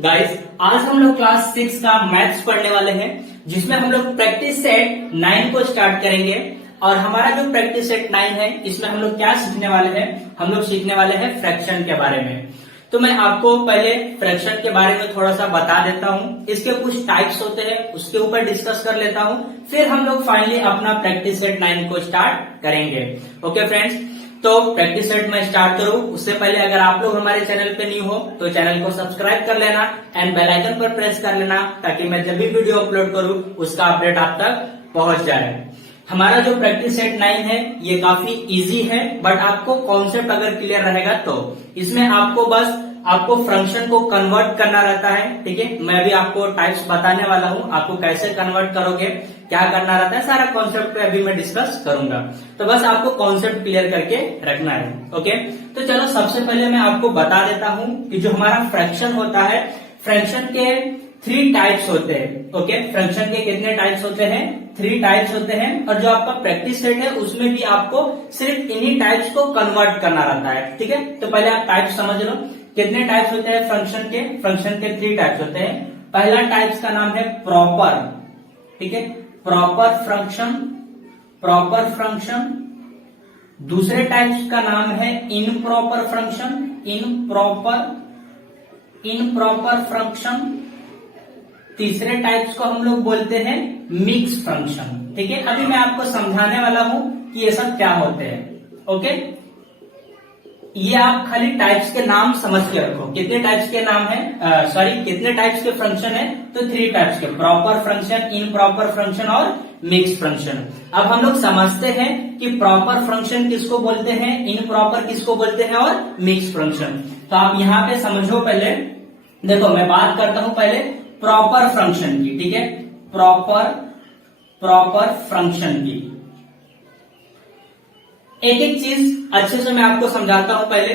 Guys, आज हम लोग क्लास 6 का मैथ्स पढ़ने वाले हैं, जिसमें हम लोग प्रैक्टिस सेट 9 को स्टार्ट करेंगे। और हमारा जो प्रैक्टिस सेट 9 है, इसमें हम लोग क्या सीखने वाले हैं? हम लोग सीखने वाले हैं फ्रैक्शन के बारे में। तो मैं आपको पहले फ्रैक्शन के बारे में थोड़ा सा बता देता हूँ, इसके कुछ टाइप्स होते हैं उसके ऊपर डिस्कस कर लेता हूँ, फिर हम लोग फाइनली अपना प्रैक्टिस सेट 9 को स्टार्ट करेंगे। ओके फ्रेंड्स, तो प्रैक्टिस सेट में स्टार्ट करूं उससे पहले अगर आप लोग हमारे चैनल पे न्यू हो तो चैनल को सब्सक्राइब कर लेना एंड बेल आइकन पर प्रेस कर लेना, ताकि मैं जब भी वीडियो अपलोड करूं उसका अपडेट आप तक पहुंच जाए। हमारा जो प्रैक्टिस सेट 9 है ये काफी इजी है, बट आपको कॉन्सेप्ट अगर क्लियर रहेगा तो इसमें आपको फंक्शन को कन्वर्ट करना रहता है। ठीक है, मैं भी आपको टाइप्स बताने वाला हूं, आपको कैसे कन्वर्ट करोगे, क्या करना रहता है, सारा कॉन्सेप्ट पे अभी मैं डिस्कस करूंगा। तो बस आपको कॉन्सेप्ट क्लियर करके रखना है। ओके, तो चलो सबसे पहले मैं आपको बता देता हूं कि जो हमारा फ्रैक्शन होता है, फ्रैक्शन के 3 टाइप्स होते हैं। ओके, फ्रैक्शन के कितने टाइप्स होते हैं? 3 टाइप्स होते हैं। और जो आपका प्रैक्टिस सेट है उसमें भी आपको सिर्फ इन्हीं टाइप्स को कन्वर्ट करना रहता है। ठीक है, तो पहले आप टाइप्स समझ लो, कितने टाइप्स होते हैं फंक्शन के? फंक्शन के 3 टाइप्स होते हैं। पहला टाइप्स का नाम है प्रॉपर। ठीक है, प्रॉपर फंक्शन, प्रॉपर फंक्शन। दूसरे टाइप्स का नाम है इनप्रॉपर फंक्शन, इनप्रॉपर फंक्शन। तीसरे टाइप्स को हम लोग बोलते हैं मिक्स फंक्शन। ठीक है, अभी मैं आपको समझाने वाला हूं कि ये सब क्या होते हैं। ओके, ये आप खाली टाइप्स के नाम समझ के रखो, कितने टाइप्स के नाम है, कितने टाइप्स के फंक्शन है? तो 3 टाइप्स के, प्रॉपर फंक्शन, इनप्रॉपर फंक्शन और मिक्स फंक्शन। अब हम लोग समझते हैं कि प्रॉपर फंक्शन किसको बोलते हैं, इनप्रॉपर किसको बोलते हैं और मिक्स फंक्शन। तो आप यहाँ पे समझो पहले, देखो मैं बात करता हूं पहले प्रॉपर फंक्शन की। ठीक है, प्रॉपर फंक्शन की एक एक चीज अच्छे से मैं आपको समझाता हूं। पहले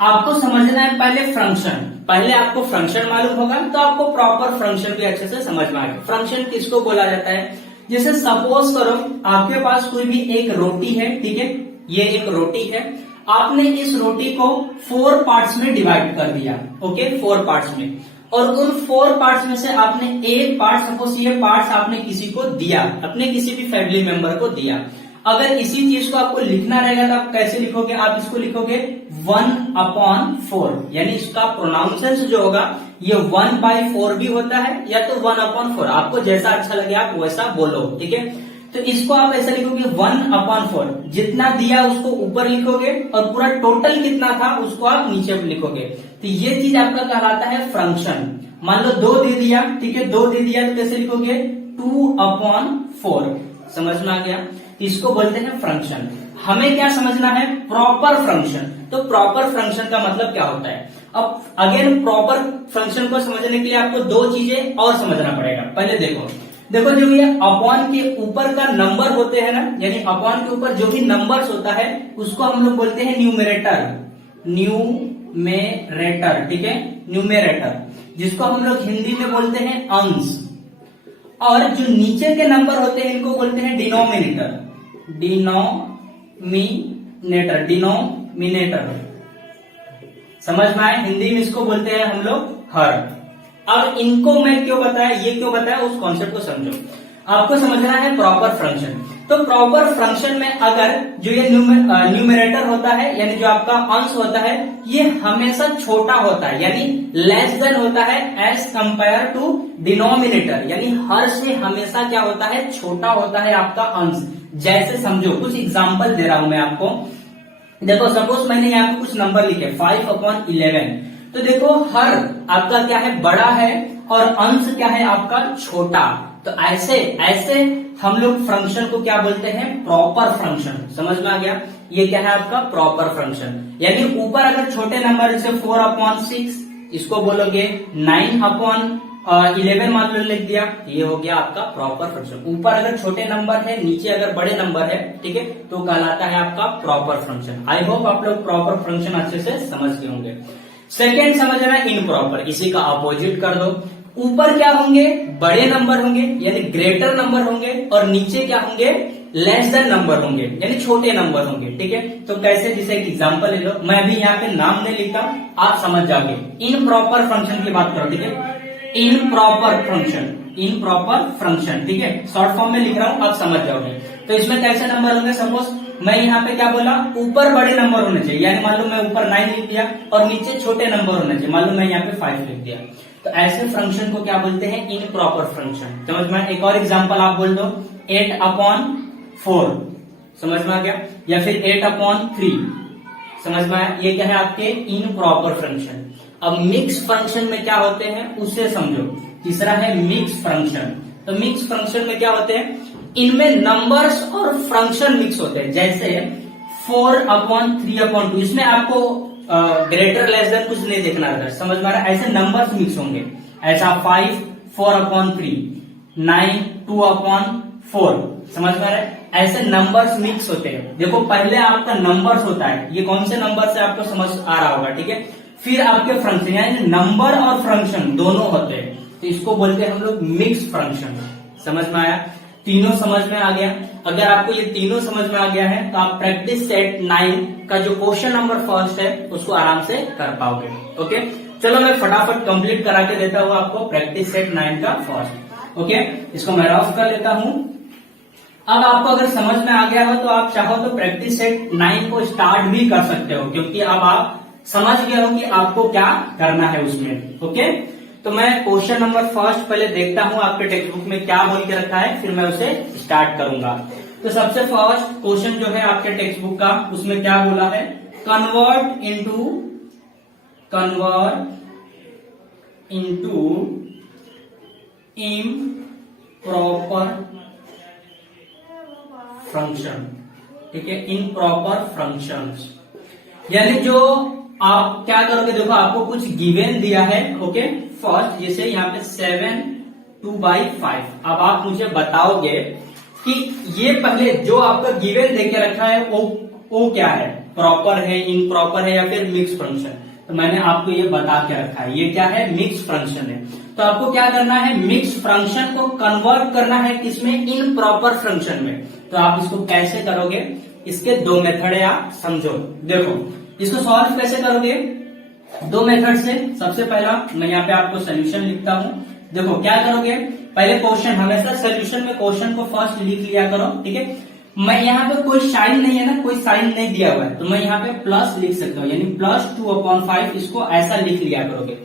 आपको समझना है पहले फंक्शन, पहले आपको फंक्शन मालूम होगा तो आपको प्रॉपर फंक्शन भी अच्छे से समझ में आएगा। फंक्शन किसको बोला जाता है? जैसे सपोज करो आपके पास कोई भी एक रोटी है। ठीक है, ये एक रोटी है, आपने इस रोटी को 4 पार्ट्स में डिवाइड कर दिया। ओके, 4 पार्ट्स में, और उन 4 पार्ट्स में से आपने एक पार्ट, सपोज ये पार्ट्स आपने किसी को दिया, अपने किसी भी फैमिली मेंबर को दिया। अगर इसी चीज को आपको लिखना रहेगा तो आप कैसे लिखोगे? आप इसको लिखोगे 1/4, यानी इसका प्रोनाउंसिएशन जो होगा ये 1/4 भी होता है, या तो 1/4, आपको जैसा अच्छा लगे आप वैसा बोलो। ठीक है, तो इसको आप ऐसा लिखोगे 1/4, जितना दिया उसको ऊपर लिखोगे और पूरा टोटल कितना था उसको आप नीचे लिखोगे। तो ये चीज आपका कहलाता है फंक्शन। मान लो 2 दे दिया, ठीक है, 2 दे दिया तो कैसे लिखोगे? 2/4। समझ में आ गया? तो इसको बोलते हैं फंक्शन। हमें क्या समझना है? Proper function. तो प्रॉपर फंक्शन का मतलब क्या होता है? अब अगेन प्रॉपर फंक्शन को समझने के लिए आपको 2 चीजें और समझना पड़ेगा। पहले देखो जो ये अपॉन के ऊपर का नंबर होते हैं ना, यानी अपॉन के ऊपर जो भी नंबर्स होता है उसको हम लोग बोलते हैं न्यूमरेटर, न्यूमेरेटर। ठीक है, न्यूमरेटर, जिसको हम लोग हिंदी में बोलते हैं अंश। और जो नीचे के नंबर होते हैं इनको बोलते हैं डिनोमिनेटर, डिनोमिनेटर। समझ में आए? हिंदी में इसको बोलते हैं हम लोग हर। अब इनको मैं क्यों बताया, ये क्यों बताया, उस कॉन्सेप्ट को समझो। आपको समझना है प्रॉपर फंक्शन। तो प्रॉपर फंक्शन में अगर जो ये न्यूमरेटर होता है, यानी जो आपका अंश होता है, ये हमेशा छोटा होता है, यानी लेस देन होता है एज कंपेयर टू डिनोमिनेटर, यानी हर से हमेशा क्या होता है? छोटा होता है आपका अंश। जैसे समझो, कुछ एग्जांपल दे रहा हूं मैं आपको। देखो सपोज मैंने यहाँ पे कुछ नंबर लिखे 5/11, तो देखो हर आपका क्या है? बड़ा है, और अंश क्या है आपका? छोटा। तो ऐसे हम लोग फंक्शन को क्या बोलते हैं? Proper function. समझ में आ गया? ये क्या है आपका? Proper function. यानी ऊपर अगर छोटे नंबर जैसे 4/6, इसको बोलोगे 9/11 मान लो लिख दिया, ये हो गया आपका प्रॉपर फंक्शन। ऊपर अगर छोटे नंबर है, नीचे अगर बड़े नंबर है, ठीक है, तो कहलाता है आपका प्रॉपर फंक्शन। आई होप आप लोग प्रॉपर फंक्शन अच्छे से समझ गए होंगे। सेकेंड समझना इनप्रॉपर, इसी का अपोजिट कर दो। ऊपर क्या होंगे? बड़े नंबर होंगे, यानी ग्रेटर नंबर होंगे, और नीचे क्या होंगे? लेस देन नंबर होंगे, यानी छोटे नंबर होंगे, ठीक है। तो कैसे, जैसे एक एग्जांपल ले लो, मैं अभी यहाँ पे नाम नहीं लिखता, आप समझ जाओगे। इन प्रॉपर फंक्शन की बात करो, ठीक है, इन प्रॉपर फंक्शन, ठीक है, शॉर्ट फॉर्म में लिख रहा हूं, आप समझ जाओगे। तो इसमें कैसे नंबर होंगे, सपोज मैं यहाँ पे क्या बोला, ऊपर बड़े नंबर होने चाहिए, यानी मान लो मैं ऊपर 9 लिख दिया और नीचे छोटे नंबर होने चाहिए, मान लो मैं यहाँ पे 5 लिख दिया। तो ऐसे फंक्शन को क्या बोलते हैं, इन प्रॉपर फंक्शन। समझ में? एक और एग्जांपल आप बोल दो, 8/4, समझ में आ गया, या फिर 8/3, समझ में आया। ये क्या है आपके इन प्रॉपर फंक्शन। अब मिक्स फंक्शन में क्या होते हैं उसे समझो। तीसरा है मिक्स फंक्शन। तो मिक्स फंक्शन में क्या होते हैं, इनमें नंबर्स और फंक्शन मिक्स होते हैं। जैसे 4/3/2, इसमें आपको ग्रेटर लेस देन कुछ नहीं देखना रहता, समझ में आ रहा है। ऐसे नंबर्स मिक्स होंगे, ऐसा 5 4/3, 9 2/4, समझ में आ रहा है। ऐसे नंबर्स मिक्स होते हैं। देखो पहले आपका नंबर्स होता है, ये कौन से नंबर से आपको समझ आ रहा होगा, ठीक है। फिर आपके फंक्शन, यानी नंबर और फंक्शन दोनों होते हैं, तो इसको बोलते हैं हम लोग मिक्स फंक्शन। समझ में आया, तीनों समझ में आ गया। अगर आपको ये तीनों समझ में आ गया है तो आप प्रैक्टिस सेट 9 का जो क्वेश्चन नंबर फर्स्ट है उसको आराम से कर पाओगे। ओके, चलो मैं फटाफट कंप्लीट करा के देता हूँ आपको प्रैक्टिस सेट 9 का फर्स्ट। ओके, इसको मैं रफ कर लेता हूँ। अब आपको अगर समझ में आ गया हो तो आप चाहो तो प्रैक्टिस सेट 9 को स्टार्ट भी कर सकते हो, क्योंकि अब आप समझ गए हो कि आपको क्या करना है उसमें। ओके, तो मैं क्वेश्चन नंबर फर्स्ट पहले देखता हूं आपके टेक्स्ट बुक में क्या बोल के रखा है, फिर मैं उसे स्टार्ट करूंगा। तो सबसे फर्स्ट क्वेश्चन जो है आपके टेक्स्ट बुक का, उसमें क्या बोला है, कन्वर्ट इनटू इम्प्रॉपर फंक्शन, ठीक है, इम्प्रॉपर फंक्शंस। यानी जो आप क्या करोगे, देखो आपको कुछ गिवन दिया है, ओके, फर्स्ट जैसे यहाँ पे 7 2/5। अब आप मुझे बताओगे कि ये पहले जो आपका गिवन देके रखा है वो क्या है, प्रॉपर है, इनप्रॉपर है, या फिर मिक्स फंक्शन। तो मैंने आपको ये बता के रखा है, ये क्या है, मिक्स फंक्शन है। तो आपको क्या करना है, मिक्स फंक्शन को कन्वर्ट करना है किसमें, इनप्रॉपर फंक्शन में। तो आप इसको कैसे करोगे, इसके दो मेथड है, आप समझो। देखो इसको सॉल्व कैसे करोगे, दो मेथड से। सबसे पहला मैं यहाँ पे आपको सोल्यूशन लिखता हूँ। देखो क्या करोगे, पहले क्वेश्चन, हमेशा सोल्यूशन में क्वेश्चन को फर्स्ट लिख लिया करो, ठीक है। मैं यहाँ पे कोई साइन नहीं है ना, कोई साइन नहीं दिया हुआ है, तो मैं यहाँ पे प्लस लिख सकता हूँ, यानी +2/5, इसको ऐसा लिख लिया करोगे।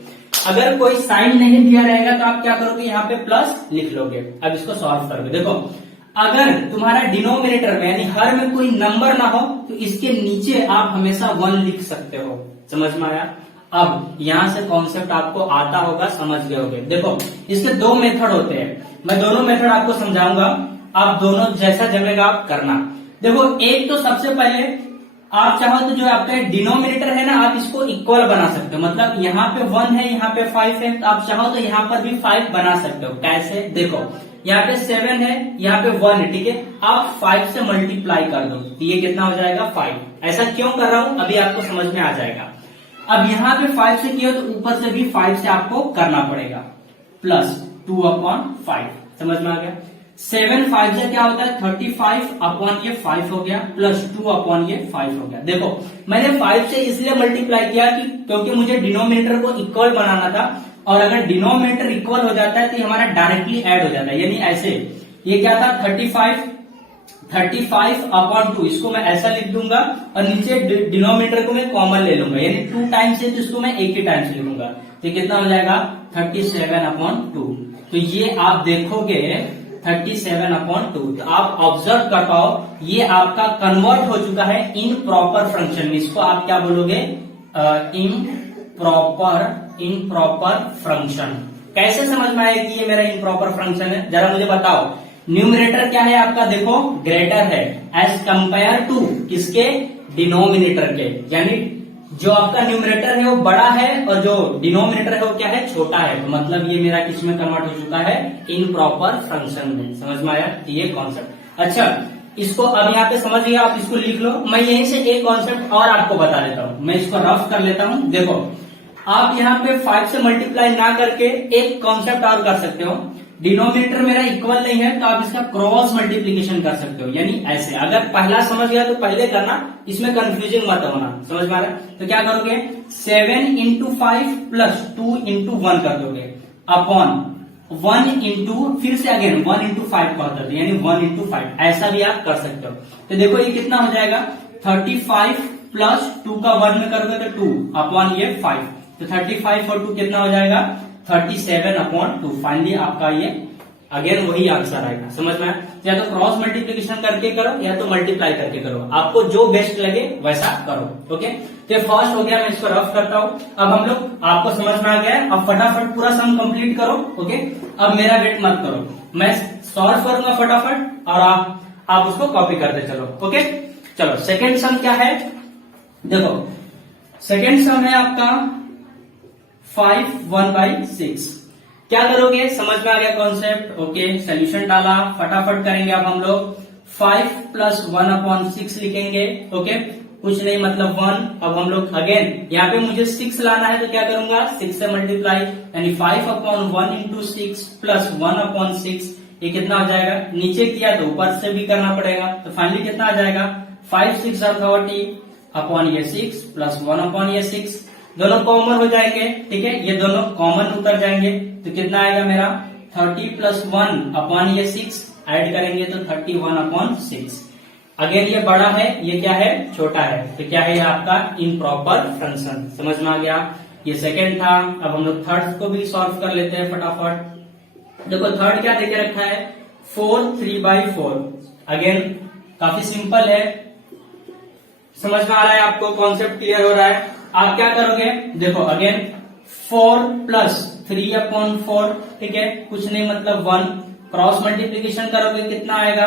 अगर कोई साइन नहीं दिया रहेगा तो आप क्या करोगे, यहाँ पे प्लस लिख लोगे। अब इसको सॉल्व करोगे। देखो अगर तुम्हारा डिनोमिनेटर में यानी हर में कोई नंबर ना हो तो इसके नीचे आप हमेशा 1 लिख सकते हो। समझ में आया। अब यहां से कॉन्सेप्ट आपको आता होगा, समझ गए होगे। देखो इसके दो मेथड होते हैं, मैं दोनों मेथड आपको समझाऊंगा, आप दोनों जैसा जमेगा आप करना। देखो एक तो सबसे पहले आप चाहो तो जो आपका डिनोमिनेटर है ना, आप इसको इक्वल बना सकते हो। मतलब यहाँ पे 1 है, यहाँ पे 5 है, तो आप चाहो तो यहाँ पर भी 5 बना सकते हो। कैसे, देखो यहाँ पे 7 है, यहाँ पे 1 है, ठीक है। आप 5 से मल्टीप्लाई कर दो तो ये कितना हो जाएगा, 5। ऐसा क्यों कर रहा हूं अभी आपको समझ में आ जाएगा। अब यहाँ पे 5 से किया तो ऊपर से भी 5 से आपको करना पड़ेगा, +2/5। समझ में आ गया। 7 5 से क्या होता है, 35/5 हो गया, +2/5 हो गया। देखो मैंने 5 से इसलिए मल्टीप्लाई किया कि क्योंकि मुझे डिनोमिनेटर को इक्वल बनाना था, और अगर डिनोमिनेटर इक्वल हो जाता है तो हमारा डायरेक्टली ऐड हो जाता है। यानी ऐसे, ये क्या था, 35/2, इसको मैं ऐसा लिख दूंगा और नीचे डिनोमिनेटर को मैं कॉमन ले लूंगा, यानी 2 टाइम्स है तो इसको मैं एक ही टाइम्स लिखूंगा। तो कितना हो जाएगा, 37/2। तो ये आप देखोगे 37/2, तो आप ऑब्जर्व कर पाओ ये आपका कन्वर्ट हो चुका है इन प्रॉपर फंक्शन में। इसको आप क्या बोलोगे, इम्प्रॉपर फंक्शन। कैसे समझ में आया कि ये मेरा इम्प्रॉपर फंक्शन है, जरा मुझे बताओ। न्यूमरेटर क्या है आपका, देखो ग्रेटर है एज कंपेयर टू किसके, डिनोमिनेटर के। यानी जो आपका न्यूमरेटर है वो बड़ा है और जो डिनोमिनेटर है वो क्या है, छोटा है। तो मतलब ये मेरा किस में कन्वर्ट हो चुका है, इम्प्रॉपर फंक्शन में। समझ में आया ये कॉन्सेप्ट। अच्छा इसको अब यहाँ पे समझ गया, आप इसको लिख लो। मैं यहीं से एक कॉन्सेप्ट और आपको बता देता हूँ, मैं इसको रफ कर लेता हूँ। देखो आप यहाँ पे 5 से मल्टीप्लाई ना करके एक कॉन्सेप्ट और कर सकते हो। डिनोमिनेटर मेरा इक्वल नहीं है तो आप इसका क्रॉस मल्टीप्लीकेशन कर सकते हो, यानी ऐसे। अगर पहला समझ गया तो पहले करना, इसमें कंफ्यूजिंग मत होना, समझ में आ रहा है? तो क्या करोगे, 7 इंटू 5 प्लस 2 इंटू 1 कर दोगे अपॉन 1 इंटू फिर से अगेन 1 इंटू 5 कर दो, यानी 1 इंटू 5, ऐसा भी आप कर सकते हो। तो देखो ये कितना हो जाएगा, 35 प्लस 2 का 1 में करोगे तो 2 अपॉन ये 5, तो 35 और 2 कितना हो जाएगा, 37 अपॉन 2। फाइनली आपका ये अगेन वही आंसर आएगा, समझ में? या तो क्रॉस मल्टीप्लीकेशन करके करो या तो मल्टीप्लाई करके करो, आपको जो बेस्ट लगे वैसा करो। ओके, तो फर्स्ट हो गया, मैं इसको रफ करता हूं। अब हम लोग, आपको समझ में आ गया है, अब फटाफट पूरा सम कंप्लीट करो। ओके, अब मेरा वेट मत करो, मैं सॉल्व करूंगा फटाफट और आप उसको कॉपी करते चलो। ओके, चलो सेकेंड सम क्या है, देखो सेकेंड सम है आपका 5 1/6। क्या करोगे, समझ में आ गया कॉन्सेप्ट? ओके, सोल्यूशन डाला, फटाफट करेंगे अब हम लोग। 5 प्लस 1/6 लिखेंगे। ओके, कुछ नहीं मतलब 1। अब हम लोग अगेन यहाँ पे मुझे 6 लाना है तो क्या करूंगा, 6 से मल्टीप्लाई, यानी 5/1 इंटू 6 प्लस 1/6। ये कितना हो जाएगा, नीचे किया तो ऊपर से भी करना पड़ेगा, तो फाइनली कितना आ जाएगा, 5 6 30 अपॉन ये 6 प्लस 1/6। दोनों कॉमन हो जाएंगे, ठीक है, ये दोनों कॉमन उतर जाएंगे, तो कितना आएगा मेरा 30 प्लस 1 अपॉन ये 6, ऐड करेंगे तो 31/6। अगेन ये बड़ा है, ये क्या है, छोटा है, तो क्या है ये आपका इम्प्रॉपर फ्रैक्शन। समझ में आ गया? ये सेकेंड था। अब हम लोग थर्ड को भी सॉल्व कर लेते हैं फटाफट। देखो थर्ड क्या देके रखा है, 4 3/4। अगेन काफी सिंपल है, समझ में आ रहा है आपको, कॉन्सेप्ट क्लियर हो रहा है। आप क्या करोगे, देखो अगेन 4 प्लस 3/4, ठीक है, कुछ नहीं मतलब 1। क्रॉस मल्टीप्लीकेशन करोगे कितना आएगा,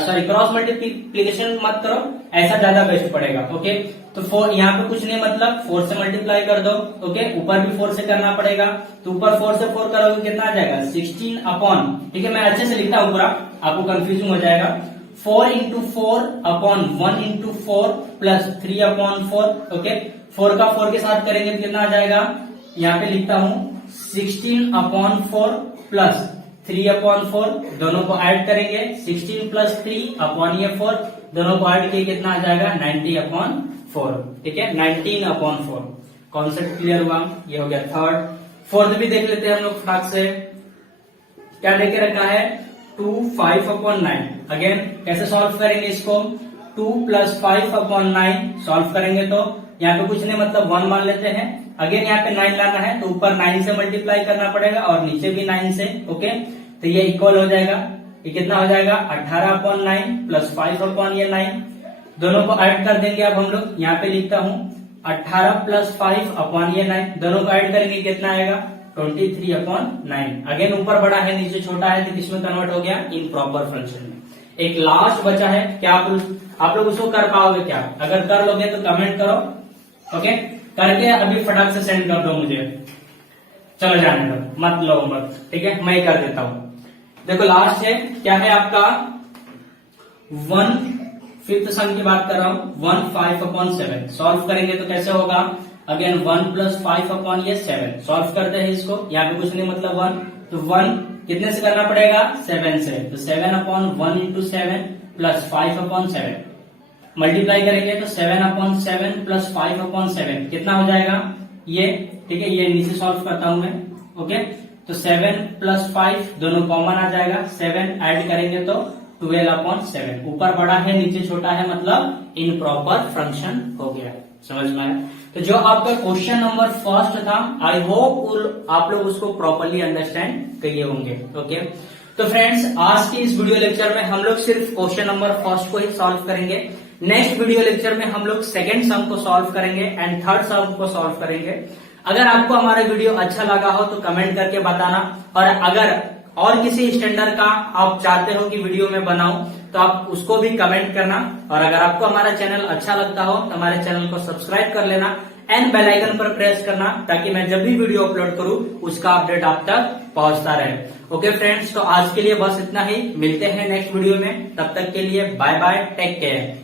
सॉरी क्रॉस मल्टीप्लीकेशन मत करो, ऐसा ज्यादा बेस्ट पड़ेगा। ओके, तो 4 यहाँ पे कुछ नहीं मतलब 4 से मल्टीप्लाई कर दो। ओके, ऊपर भी 4 से करना पड़ेगा, तो ऊपर 4 से 4 करोगे कितना आ जाएगा, 16 अपॉन, ठीक है, मैं अच्छे से लिखता हूँ पूरा, आपको कंफ्यूजिंग हो जाएगा। 4 into 4 upon 1 into 4 plus 3/4। Okay, 4 का 4 के साथ करेंगे तो कितना आ जाएगा, यहाँ पे लिखता हूँ 16/4 प्लस 3/4, दोनों को ऐड करेंगे, 16 प्लस 3 अपॉन ये 4, दोनों को ऐड किए कितना आ जाएगा 90/4, ठीक है, 19/4। कॉन्सेप्ट क्लियर हुआ, ये हो गया थर्ड। फोर्थ भी देख लेते हैं हम लोग फटाक से, क्या देके रखा है, 2 5/9। अगेन कैसे सॉल्व करेंगे इसको, 2 प्लस 5/9 सॉल्व करेंगे तो यहाँ पे कुछ नहीं मतलब 1 मान लेते हैं। अगेन यहाँ पे 9 लाना है तो ऊपर 9 से मल्टीप्लाई करना पड़ेगा और नीचे भी 9 से। ओके, तो ये इक्वल हो जाएगा, ये कितना हो जाएगा 18/9 प्लस 5/9, दोनों को ऐड कर देंगे। अब हम लोग यहाँ पे लिखता हूँ 18 प्लस 5/9, दोनों को ऐड करेंगे कितना आएगा 23/9। अगेन ऊपर बड़ा है नीचे छोटा है तो किसमें कन्वर्ट हो गया, इम्प्रॉपर फ्रैक्शन में। एक लास्ट बचा है, क्या आप लोग उसको कर पाओगे क्या? अगर कर लोगे तो कमेंट करो। ओके, करके अभी फटाक से सेंड कर दो मुझे, चलो जाने दो, मत लो मत, ठीक है, मैं ही कर देता हूं। देखो लास्ट है, क्या है आपका 1/5 सम की बात कर रहा हूं, 1 5/7। सॉल्व करेंगे तो कैसे होगा, अगेन 1 प्लस 5/7 सॉल्व करते हैं इसको, यहाँ पे कुछ नहीं मतलब 1, तो 1 कितने से करना पड़ेगा 7 से, तो 7/1 इंटू 7 प्लस 5/7 मल्टीप्लाई करेंगे तो 7/7 प्लस 5/7 कितना हो जाएगा ये, ठीक है, ये नीचे सॉल्व करता हूं मैं। ओके, तो 7 प्लस 5 दोनों कॉमन आ जाएगा, 7 ऐड करेंगे तो 12/7। ऊपर बड़ा है नीचे छोटा है मतलब इनप्रॉपर फंक्शन हो गया, समझ में आया? तो जो आपका क्वेश्चन नंबर फर्स्ट था, आई होप आप लोग उसको प्रॉपरली अंडरस्टैंड किए होंगे। ओके, तो फ्रेंड्स आज की इस वीडियो लेक्चर में हम लोग सिर्फ क्वेश्चन नंबर फर्स्ट को ही सॉल्व करेंगे। नेक्स्ट वीडियो लेक्चर में हम लोग सेकेंड सम को सॉल्व करेंगे एंड थर्ड सम को सॉल्व करेंगे। अगर आपको हमारा वीडियो अच्छा लगा हो तो कमेंट करके बताना, और अगर और किसी स्टैंडर्ड का आप चाहते हो कि वीडियो में बनाऊं तो आप उसको भी कमेंट करना। और अगर आपको हमारा चैनल अच्छा लगता हो तो हमारे चैनल को सब्सक्राइब कर लेना एंड बेल आइकन पर प्रेस करना, ताकि मैं जब भी वीडियो अपलोड करूं उसका अपडेट आप तक पहुंचता रहे। ओके फ्रेंड्स, तो आज के लिए बस इतना ही, मिलते हैं नेक्स्ट वीडियो में, तब तक के लिए बाय बाय, टेक केयर।